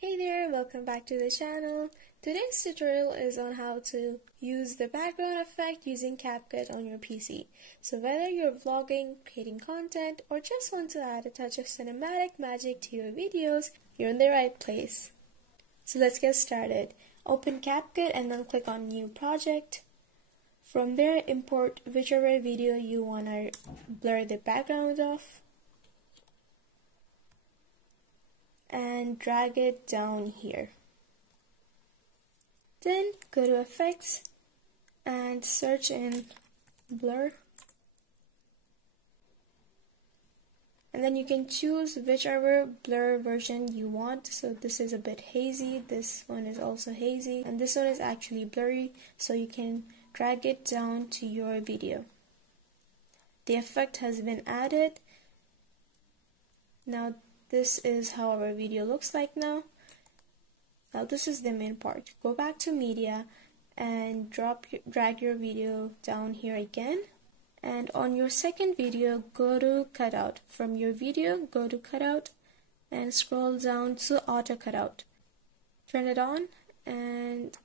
Hey there, welcome back to the channel. Today's tutorial is on how to use the background effect using Capcut on your PC. So whether you're vlogging, creating content, or just want to add a touch of cinematic magic to your videos, you're in the right place. So let's get started. Open Capcut and then click on New Project. From there, import whichever video you want to blur the background of, and drag it down here. Then go to Effects and search in Blur, and then you can choose whichever blur version you want. So this is a bit hazy, this one is also hazy, and this one is actually blurry, so you can drag it down to your video. The effect has been added. Now this is how our video looks like now. Now this is the main part. Go back to media and drag your video down here again. And on your second video, go to cutout. From your video, go to cutout and scroll down to auto cutout. Turn it on and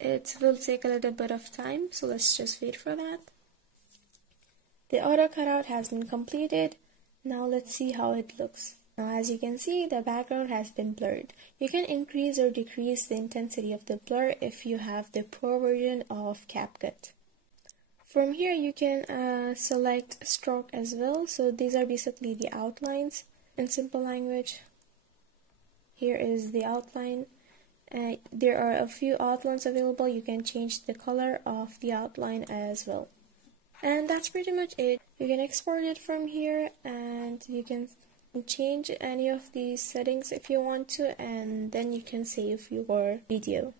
it will take a little bit of time, so let's just wait for that. The auto cutout has been completed. Now let's see how it looks. Now as you can see, the background has been blurred. You can increase or decrease the intensity of the blur if you have the pro version of Capcut. From here you can select stroke as well. So these are basically the outlines in simple language. Here is the outline. There are a few outlines available. You can change the color of the outline as well. And that's pretty much it. You can export it from here and you can change any of these settings if you want to, and then you can save your video.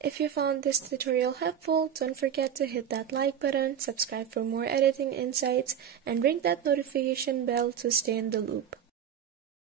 If you found this tutorial helpful, don't forget to hit that like button, subscribe for more editing insights, and ring that notification bell to stay in the loop.